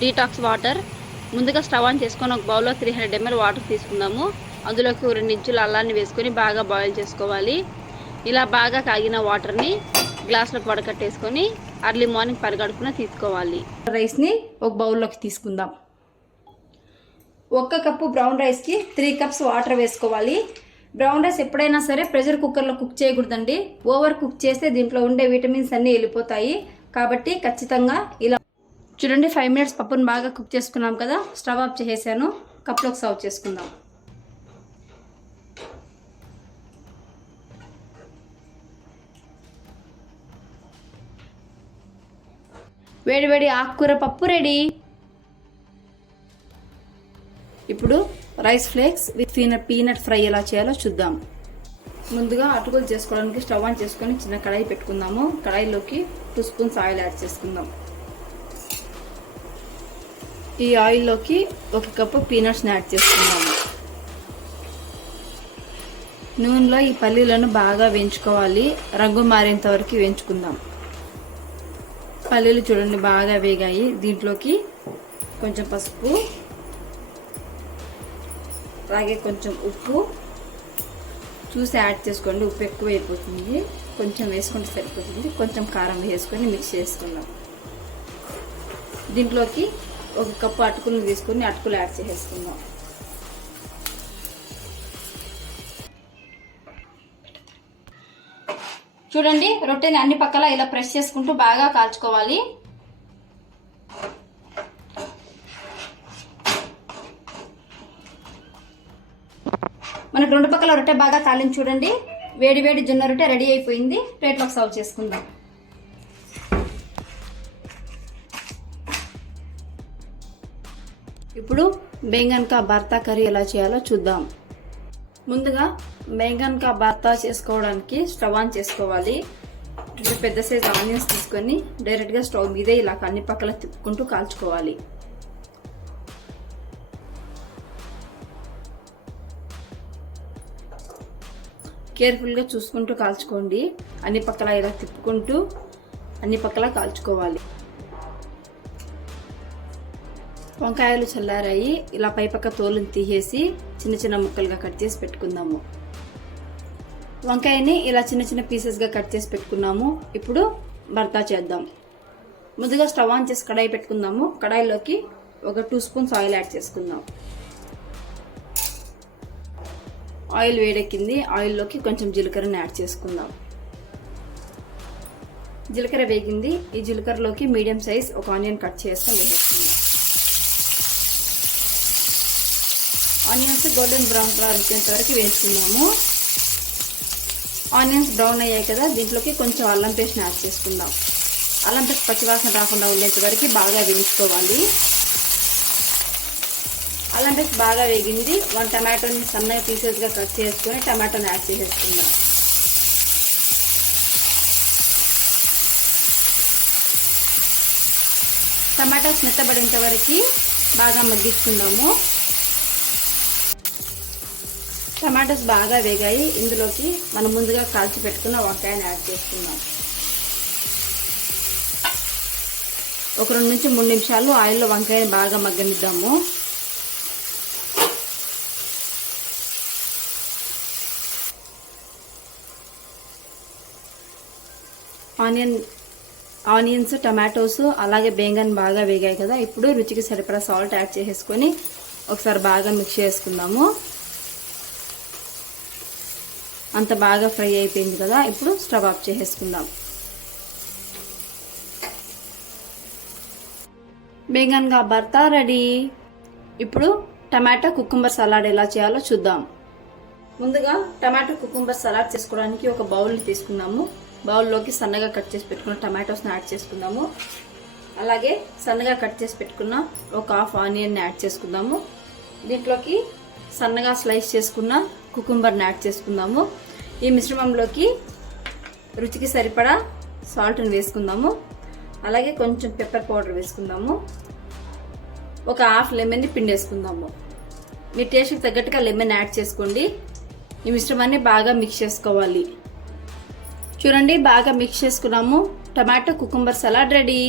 Detox water. ముందుగా stove on చేసుకొని ఒక బౌల్లో 300 ml వాటర్ తీసుకుందాము. అందులోకి 2 ఇంచుల అల్లాన్ని వేసుకొని బాగా బాయిల్ చేసుకోవాలి. ఇలా బాగా కాగిన వాటర్ని గ్లాస్లోకి వడకట్టేసుకొని అర్లీ మార్నింగ్ పరిగడుపున తీసుకోవాలి. రైస్ని ఒక బౌల్లోకి తీసుకుందాం. 1 కప్పు బ్రౌన్ రైస్కి 3 కప్స్ వాటర్ వేసుకోవాలి. బ్రౌన్ రైస్ ఎప్పుడైనా సరే ప్రెషర్ కుక్కర్లో కుక్ చేయకూడదండి. ఓవర్ కుక్ చేస్తే దీంట్లో ఉండే విటమిన్స్ అన్నీ వెళ్ళిపోతాయి. కాబట్టి ఖచ్చితంగా ఇలా చూడండి. 5 minutes పప్పును బాగా కుక్ చేసుకున్నాం కదా. స్టవ్ ఆఫ్ చేసేసాను. కప్లోకి సర్వ్ చేసుకుందాం. వేడివేడి ఆకుకూర పప్పు రెడీ. ఇప్పుడు rice flakes with peanut fry ఎలా చేయాలో చూద్దాం. ముందుగా అటుకులు చేసుకోవడానికి స్టవ్ ఆన్ చేసుకొని చిన్న కడాయి పెట్టుకుందాము. కడాయిలోకి 2 స్పూన్స్ ఆయిల్ యాడ్ చేసుకుందాం. ఈ ఆయిల్లోకి 1 కప్పు పీనట్స్ని యాడ్ చేసుకుందాము. నూనెలో ఈ పల్లీలను బాగా వేయించుకోవాలి. రంగు మారేంత వరకు వేయించుకుందాం. పల్లీలు చూడండి బాగా వేగాయి. దీంట్లోకి కొంచెం పసుపు, అలాగే కొంచెం ఉప్పు చూసి యాడ్ చేసుకోండి. ఉప్పు ఎక్కువ అయిపోతుంది, కొంచెం వేసుకుంటే సరిపోతుంది. కొంచెం కారం వేసుకొని మిక్స్ చేసుకుందాం. దీంట్లోకి 1 కప్పు అటుకులు తీసుకొని అటుకులు యాడ్ చేసేసుకుందాం. చూడండి, రొట్టెని అన్ని పక్కల ఇలా ప్రెస్ చేసుకుంటూ బాగా కాల్చుకోవాలి. మనకు 2 పక్కల రొట్టె బాగా కాలింది చూడండి. వేడి వేడి జొన్న రొట్టె రెడీ అయిపోయింది. ప్లేట్లోకి సర్వ్ చేసుకుందాం. ఇప్పుడు బెంగన్ కా భర్తా కర్రీ ఎలా చేయాలో చూద్దాం. ముందుగా బెంగన్ కా భర్తా చేసుకోవడానికి స్టవ్ ఆన్ చేసుకోవాలి. పెద్ద సైజ్ ఆనియన్స్ తీసుకొని డైరెక్ట్గా స్టవ్ మీదే ఇలా అన్ని పక్కల తిప్పుకుంటూ కాల్చుకోవాలి. కేర్ఫుల్గా చూసుకుంటూ కాల్చుకోండి. అన్ని పక్కల ఇలా తిప్పుకుంటూ అన్ని పక్కల కాల్చుకోవాలి. వంకాయలు చల్లారాయి. ఇలా పైపక్క తోలుని తీసేసి చిన్న చిన్న ముక్కలుగా కట్ చేసి పెట్టుకుందాము. వంకాయని ఇలా చిన్న చిన్న పీసెస్గా కట్ చేసి పెట్టుకున్నాము. ఇప్పుడు భర్తా చేద్దాం. ముందుగా స్టవ్ ఆన్ చేసి కడాయి పెట్టుకుందాము. కడాయిలోకి ఒక 2 స్పూన్స్ ఆయిల్ యాడ్ చేసుకుందాం. ఆయిల్ వేడెక్కింది. ఆయిల్లోకి కొంచెం జీలకర్రని యాడ్ చేసుకుందాం. జీలకర్ర వేగింది. ఈ జీలకర్రలోకి మీడియం సైజ్ ఒక ఆనియన్ కట్ చేసుకొని వేసేసుకుందాం. ఆనియన్స్ గోల్డెన్ బ్రౌన్ కలర్ వచ్చేంత వరకు వేసుకుందాము. ఆనియన్స్ బ్రౌన్ అయ్యాయి కదా. దీంట్లోకి కొంచెం అల్లం పేస్ట్ని యాడ్ చేసుకుందాం. అల్లం పేస్ట్ పచ్చివాసన రాకుండా ఉండేంత వరకు బాగా వేయించుకోవాలి. అల్లం పేస్ట్ బాగా వేగింది. 1 టమాటోని సన్నగా పీసెస్గా కట్ చేసుకొని టమాటోని యాడ్ చేసేసుకుందాం. టమాటోస్ మెత్తబడేంత వరకు బాగా మగ్గించుకుందాము. టమాటోస్ బాగా వేగాయి. ఇందులోకి మనం ముందుగా కాల్చి పెట్టుకున్న వంకాయని యాడ్ చేసుకుందాం. ఒక 2 నుంచి 3 నిమిషాలు ఆయిల్లో వంకాయని బాగా మగ్గనిద్దాము. ఆనియన్స్ టమాటోస్ అలాగే బెంగన్ బాగా వేగాయి కదా. ఇప్పుడు రుచికి సరిపడా సాల్ట్ యాడ్ చేసేసుకొని ఒకసారి బాగా మిక్స్ చేసుకుందాము. అంత బాగా ఫ్రై అయిపోయింది కదా. ఇప్పుడు స్టవ్ ఆఫ్ చేసేసుకుందాం. బెంగన్ కా భర్తా రెడీ. ఇప్పుడు టమాటా కుకుంబర్ సలాడ్ ఎలా చేయాలో చూద్దాం. ముందుగా టమాటో కుకుంబర్ సలాడ్ చేసుకోవడానికి ఒక బౌల్ని తీసుకుందాము. బౌల్లోకి సన్నగా కట్ చేసి పెట్టుకున్న టమాటోస్ని యాడ్ చేసుకుందాము. అలాగే సన్నగా కట్ చేసి పెట్టుకున్న ఒక హాఫ్ ఆనియన్ని యాడ్ చేసుకుందాము. దీంట్లోకి సన్నగా స్లైస్ చేసుకున్న కుకుంబర్ని యాడ్ చేసుకుందాము. ఈ మిశ్రమంలోకి రుచికి సరిపడా సాల్ట్ని వేసుకుందాము. అలాగే కొంచెం పెప్పర్ పౌడర్ వేసుకుందాము. ఒక హాఫ్ లెమన్ని పిండేసుకుందాము. మీ టేస్ట్కి తగ్గట్టుగా లెమన్ యాడ్ చేసుకోండి. ఈ మిశ్రమాన్ని బాగా మిక్స్ చేసుకోవాలి. చూడండి బాగా మిక్స్ చేసుకున్నాము. Tomato cucumber salad ready.